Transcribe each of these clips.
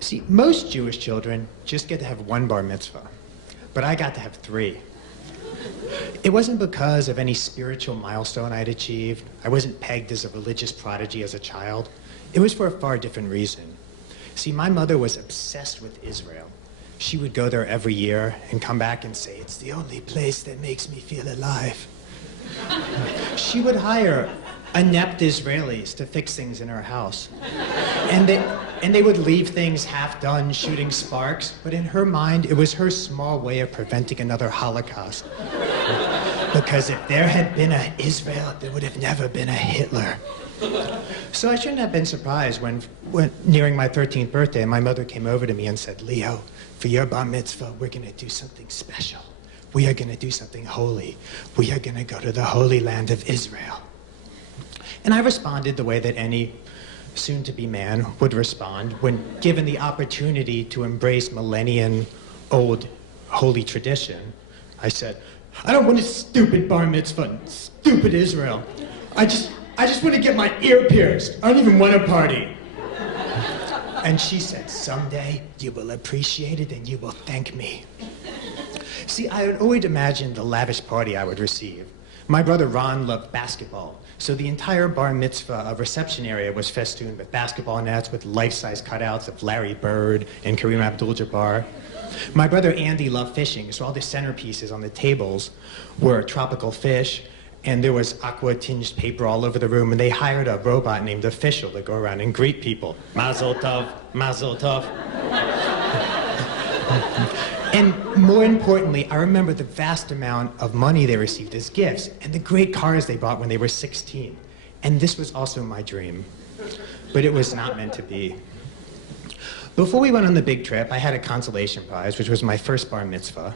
See, most Jewish children just get to have one bar mitzvah, but I got to have 3. It wasn't because of any spiritual milestone I'd achieved. I wasn't pegged as a religious prodigy as a child. It was for a far different reason. See, my mother was obsessed with Israel. She would go there every year and come back and say, "It's the only place that makes me feel alive." She would hire inept Israelis to fix things in her house. And they would leave things half done, shooting sparks, but in her mind, it was her small way of preventing another Holocaust. Because if there had been a Israel, there would have never been a Hitler. So I shouldn't have been surprised when nearing my 13th birthday, my mother came over to me and said, "Leo, for your bar mitzvah, we're going to do something special. We are going to do something holy. We are going to go to the Holy Land of Israel." And I responded the way that any soon-to-be man would respond when given the opportunity to embrace millennium-old holy tradition. I said, "I don't want a stupid bar mitzvah in stupid Israel. I just want to get my ear pierced. I don't even want a party." And she said, "Someday you will appreciate it and you will thank me." See, I had always imagined the lavish party I would receive. My brother Ron loved basketball, so the entire bar mitzvah reception area was festooned with basketball nets with life-size cutouts of Larry Bird and Kareem Abdul-Jabbar. My brother Andy loved fishing, so all the centerpieces on the tables were tropical fish, and there was aqua-tinged paper all over the room, and they hired a robot named Official to go around and greet people. Mazel tov, mazel tov. And more importantly, I remember the vast amount of money they received as gifts and the great cars they bought when they were 16. And this was also my dream, but it was not meant to be. Before we went on the big trip, I had a consolation prize, which was my first bar mitzvah.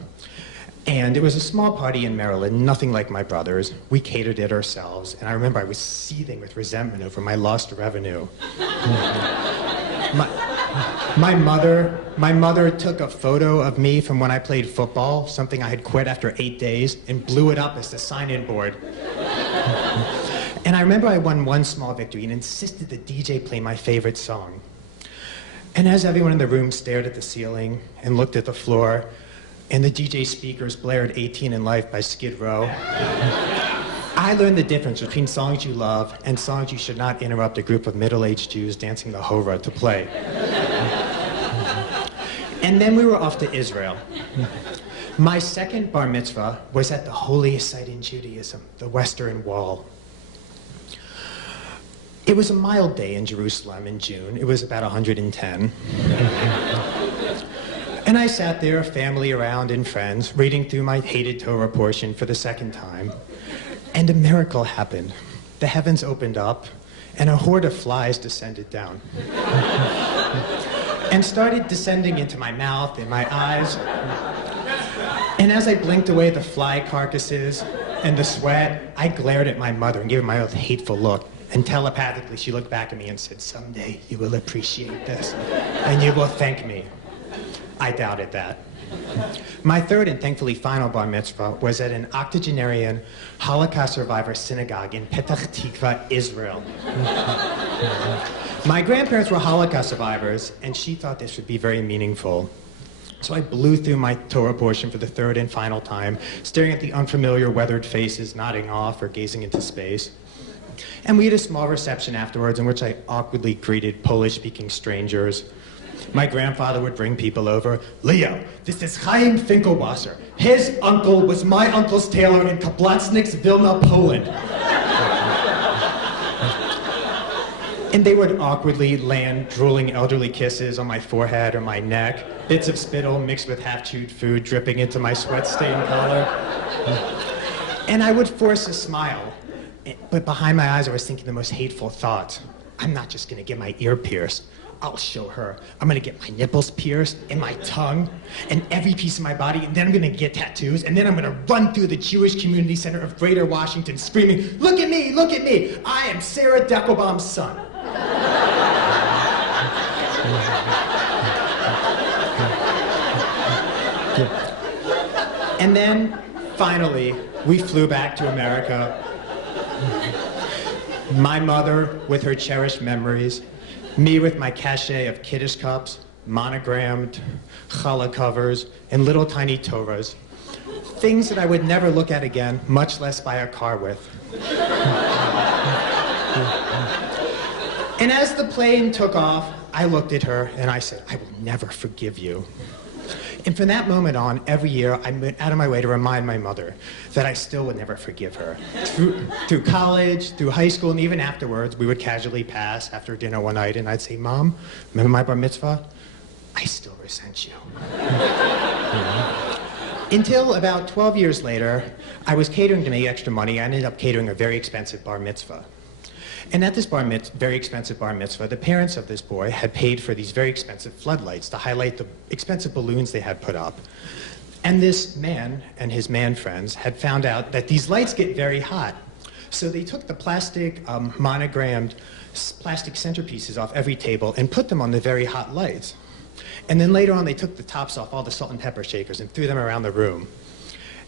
And it was a small party in Maryland, nothing like my brother's. We catered it ourselves, and I remember I was seething with resentment over my lost revenue. My mother took a photo of me from when I played football, something I had quit after 8 days, and blew it up as the sign-in board. And I remember I won one small victory and insisted the DJ play my favorite song. And as everyone in the room stared at the ceiling and looked at the floor, and the DJ speakers blared 18 in Life by Skid Row, I learned the difference between songs you love and songs you should not interrupt a group of middle-aged Jews dancing the Hora to play. And then we were off to Israel. My second bar mitzvah was at the holiest site in Judaism, the Western Wall. It was a mild day in Jerusalem in June. It was about 110. And I sat there, family around and friends, reading through my hated Torah portion for the second time. And a miracle happened. The heavens opened up, and a horde of flies descended down. And started descending into my mouth and my eyes. And as I blinked away the fly carcasses and the sweat, I glared at my mother and gave her my old hateful look. And telepathically, she looked back at me and said, "Someday you will appreciate this, and you will thank me." I doubted that. My third and thankfully final bar mitzvah was at an octogenarian Holocaust survivor synagogue in Petach Tikva, Israel. My grandparents were Holocaust survivors, and she thought this would be very meaningful. So I blew through my Torah portion for the third and final time, staring at the unfamiliar weathered faces nodding off or gazing into space. And we had a small reception afterwards in which I awkwardly greeted Polish-speaking strangers. My grandfather would bring people over. "Leo, this is Chaim Finkelwasser. His uncle was my uncle's tailor in Kaplatzniks, Vilna, Poland." And they would awkwardly land drooling elderly kisses on my forehead or my neck, bits of spittle mixed with half-chewed food dripping into my sweat-stained collar. And I would force a smile, but behind my eyes I was thinking the most hateful thoughts. I'm not just gonna get my ear pierced. I'll show her. I'm gonna get my nipples pierced and my tongue and every piece of my body, and then I'm gonna get tattoos, and then I'm gonna run through the Jewish Community Center of Greater Washington screaming, "Look at me, look at me! I am Sarah Dekelbaum's son." And then, finally, we flew back to America. My mother with her cherished memories, me with my cachet of kiddush cups, monogrammed challah covers, and little tiny Torahs. Things that I would never look at again, much less buy a car with. And as the plane took off, I looked at her and I said, I will never forgive you. And from that moment on, every year, I went out of my way to remind my mother that I still would never forgive her. Through college, through high school, and even afterwards, we would casually pass after dinner one night, and I'd say, Mom, remember my bar mitzvah? I still resent you. Until about 12 years later, I was catering to make extra money. I ended up catering a very expensive bar mitzvah. And at this very expensive bar mitzvah, the parents of this boy had paid for these very expensive floodlights to highlight the expensive balloons they had put up. And this man and his man friends had found out that these lights get very hot. So they took the plastic, monogrammed plastic centerpieces off every table and put them on the very hot lights. And then later on, they took the tops off all the salt and pepper shakers and threw them around the room.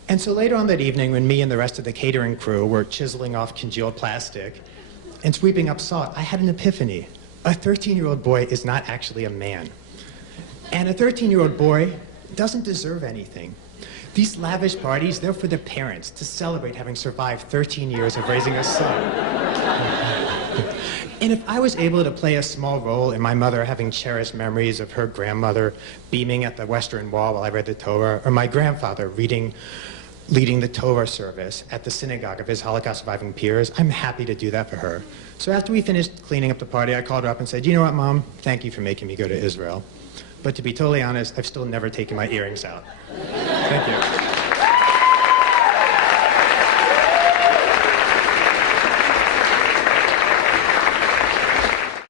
And so later on that evening, when me and the rest of the catering crew were chiseling off congealed plastic and sweeping up salt, I had an epiphany. A 13-year-old boy is not actually a man. And a 13-year-old boy doesn't deserve anything. These lavish parties, they're for the parents to celebrate having survived 13 years of raising a son. And if I was able to play a small role in my mother having cherished memories of her grandmother beaming at the Western Wall while I read the Torah, or my grandfather leading the Torah service at the synagogue of his Holocaust surviving peers, I'm happy to do that for her. So after we finished cleaning up the party, I called her up and said, you know what, Mom? Thank you for making me go to Israel. But to be totally honest, I've still never taken my earrings out. Thank you.